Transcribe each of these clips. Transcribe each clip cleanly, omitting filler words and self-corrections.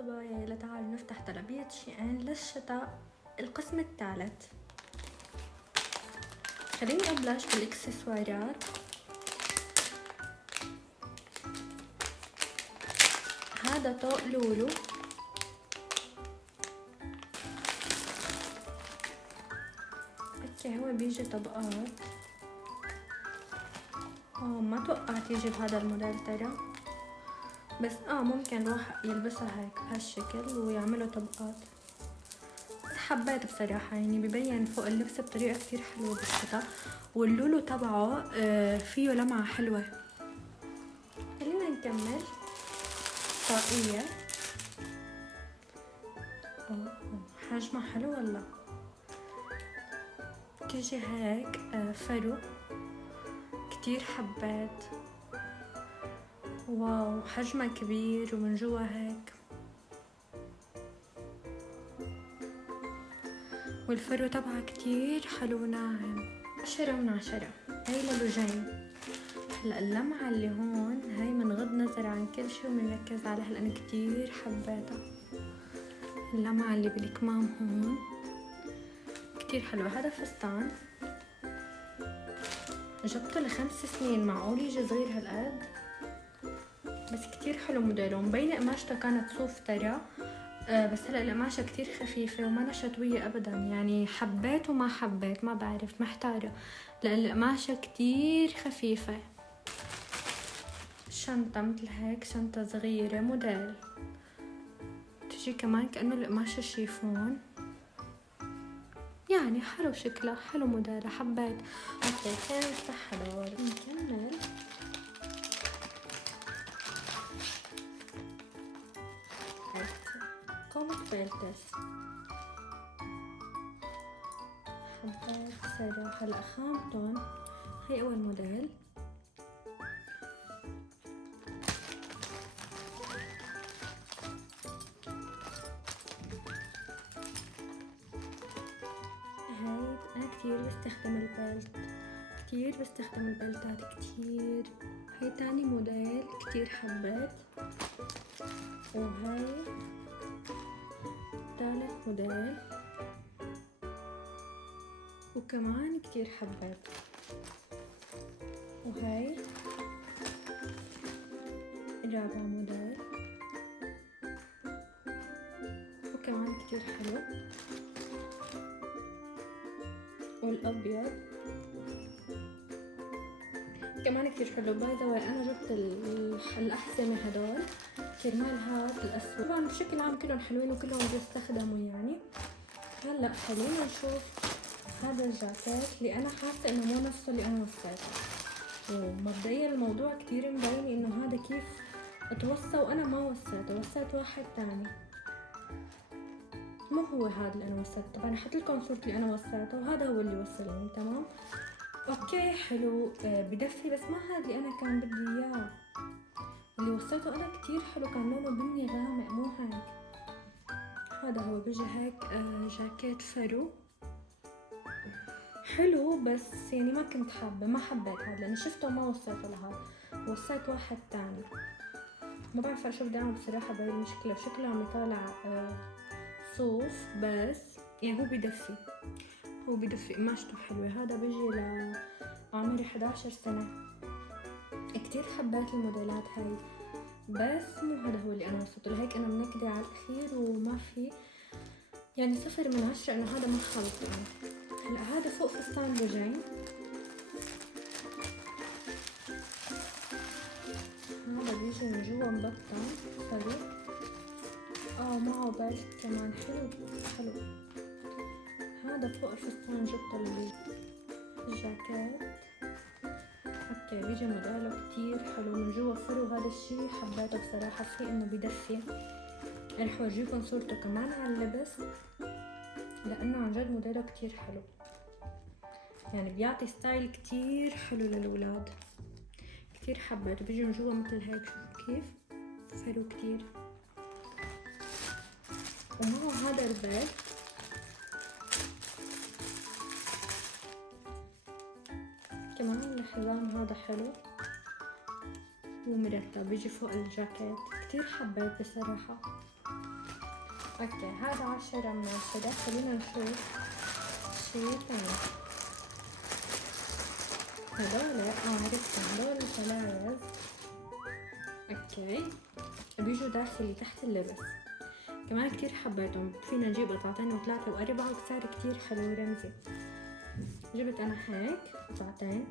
مرحبا، يلا تعالوا نفتح طلبية شيئين للشتاء القسم الثالث. خليني أبلش بالإكسسوارات. هذا طوق لولو، اوكي هو بيجي طبقات. ما توقعت يجي بهذا الموديل ترى، بس ممكن الواحد يلبسها هيك بهالشكل ويعمله طبقات. بس حبيت بصراحة، يعني ببين فوق اللبس بطريقة كتير حلوة بالشتا، واللولو تبعه فيه لمعة حلوة. خلينا نكمل. طاقية حجمها حلو والله. تيجي هيك فرو، كتير حبيت. واو حجمها كبير ومن جوا هيك، والفرو تبعها كتير حلو ناعم. 10 من 10. هاي لولوجين. هلا اللمعة اللي هون هاي منغض نظر عن كل شي ومنركز عليها لأني كتير حبيتها. اللمعة اللي بالكمام هون كتير حلوة. هذا فستان جبته ل5 سنين، معقول يجي صغير هالقد؟ بس كتير حلو موديله. مبينة قماشته كانت صوف ترى، بس هلا القماشة كتير خفيفة وما شتوية ابدا. يعني حبيت وما حبيت، ما بعرف، محتارة لان القماشة كتير خفيفة. شنطة مثل هيك، شنطة صغيرة موديل، تجي كمان كأنه القماشة شيفون. يعني حلو شكلها، حلو موديلها، حبيت. اوكي خلينا نفتح هدول نكمل. كوميك بيلتس حبيت صراحة. هلا خامتون هي اول موديل. هاي انا كتير بستخدم البيلت، كتير بستخدم البلتات كتير. هاي تاني موديل كتير حبيت، وهاي ثالث موديل وكمان كتير حبيت. وهاي رابع موديل وكمان كتير حلو. والابيض كمان كتير حلو. باي ذا واي انا جبت الاحزمه هدول كرمال هاد الاسود. طبعا بشكل عام كلهم حلوين وكلهم بيستخدموا يعني. هلا خلينا نشوف هذا الجاكيت اللي انا حاسه انه مو نفسه اللي انا وصيته. ومبدئيا الموضوع كتير مبين انه هذا كيف اتوصى وانا ما وصيته، وصيت واحد تاني، مو هو هذا اللي انا وصيته. طبعا حط لكم صورة اللي انا وصيته، وهذا هو اللي وصلني. تمام اوكي حلو. بدفي، بس ما هذا اللي انا كان بدي اياه. اللي وصيته انا كتير حلو، كان لونه بني غامق مو هيك. هذا هو بيجي هيك جاكيت فرو حلو، بس يعني ما كنت حابة، ما حبيت هذا لاني شفته وما وصيته لهذا، وصيت واحد تاني. ما بعرف شو بدي اعمل بصراحة بهاي المشكلة. شكله عم يطالع صوف، بس يعني هو بدفي قماشته حلوة. هذا بيجي لعمري 11 سنة. كتير حبيت الموديلات هاي، بس مو هذا هو اللي انا وصلته. لهيك انا منكدة على الاخير وما في يعني 0 من 10 انه هذا ما خلص انا. هلا هذا فوق فستان لوجين. هذا بيجي من جوا مبطن حلو. معه بيلت كمان حلو. هذا فوق الفستان جبته الجاكيت. اوكي بيجي موديله كتير حلو من جوا فرو. هذا الشي حبيته بصراحة، فيه انه بدفي. رح اورجيكم صورته كمان على اللبس لانه عن جد موديله كتير حلو، يعني بيعطي ستايل كتير حلو للولاد. كتير حبيته. بيجي من جوا مثل هيك، شوفوا كيف فرو كتير. ومعه هذا البيت كمان. الحزام هذا حلو ومرتب، بيجي فوق الجاكيت كتير حبيت بصراحة. اوكي هذا 10 من 10. خلينا نشوف شي ثاني. هدول عرفتهم، هدول الفلايز. اوكي بيجوا داخلي تحت اللبس، كمان كتير حبيتهم. فينا نجيب قطعتين وثلاثة وأربعة وسعر كتير حلو ورمزي. جبت أنا هيك قطعتين،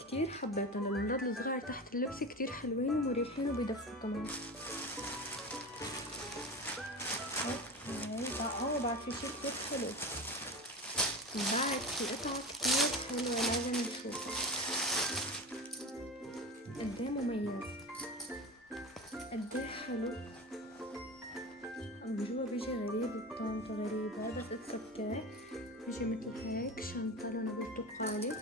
كتير حبيتهم للولاد الصغار تحت اللبس، كتير حلوين ومريحين وبيدفوا كمان. اوكي بعد في شي كتير حلو، بعد في قطعة كتير حلوة لازم نشوفها. قديه مميز، قديه حلو. جوا بيجي غريب وبطانته غريبة بس اتس اوكي. بيجي مثل هيك شنطة لونه برتقالي،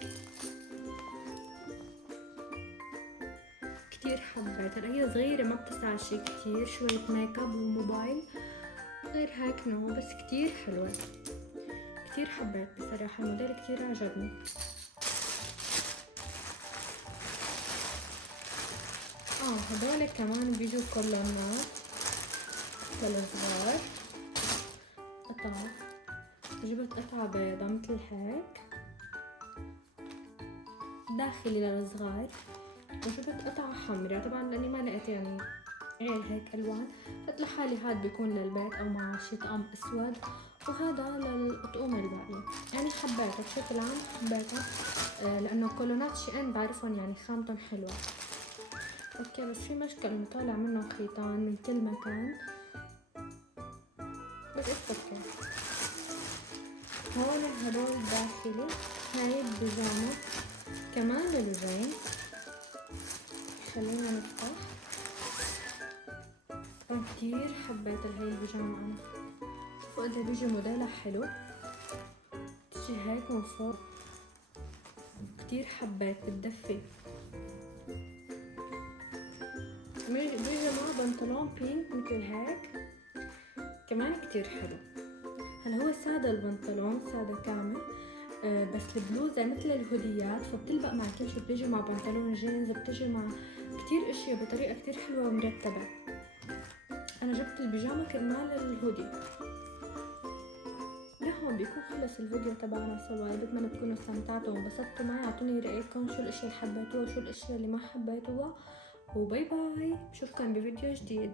كتير حبيتها. هي صغيرة ما بتسع شي كتير، شوية ميك اب وموبايل غير هيك نو، بس كتير حلوة. كتير حبيت بصراحة الموديل، كتير عجبني. هدول كمان بيجوا كولونات للصغار. قطعة، جبت قطعة بيضة مثل هيك داخلي للصغار، وجبت قطعة حمراء طبعا لاني ما لقيت يعني غير هيك الوان، قلت لحالي هاد بيكون للبيت او مع شي طقم اسود، وهذا للأطقم الباقية. يعني حبيتها بشكل عام، حبيتها لانه كولونات شي ان بعرفهم يعني خامتهم حلوة. اوكي بس في مشكلة انه طالع منه خيطان من كل مكان، بس اوكي. هون هدول داخلي، هاي البيجامة كمان لوجين. خلينا نفتح. كتير حبيت هاي البيجامة انا. فوق ده بيجي موديلها حلو، بتجي هيك من فوق، كتير حبيت بتدفي. بيجي مع بنطلون بينك مثل هيك كمان كتير حلو. هلا هو سادة البنطلون، سادة كامل، بس البلوزة مثل الهوديات فبتلبق مع كل شي. بتيجي مع بنطلون جينز، بتيجي مع كتير اشياء بطريقة كتير حلوة ومرتبة. انا جبت البيجامة كرمال الهودي. لهون بيكون خلص الفيديو تبعنا سوا. بتمنى تكونوا استمتعتوا وانبسطتوا معي. اعطوني رأيكم شو الاشياء اللي حبيتوها وشو الاشياء اللي ما حبيتوها، وباي باي. بشوفكم بفيديو جديد.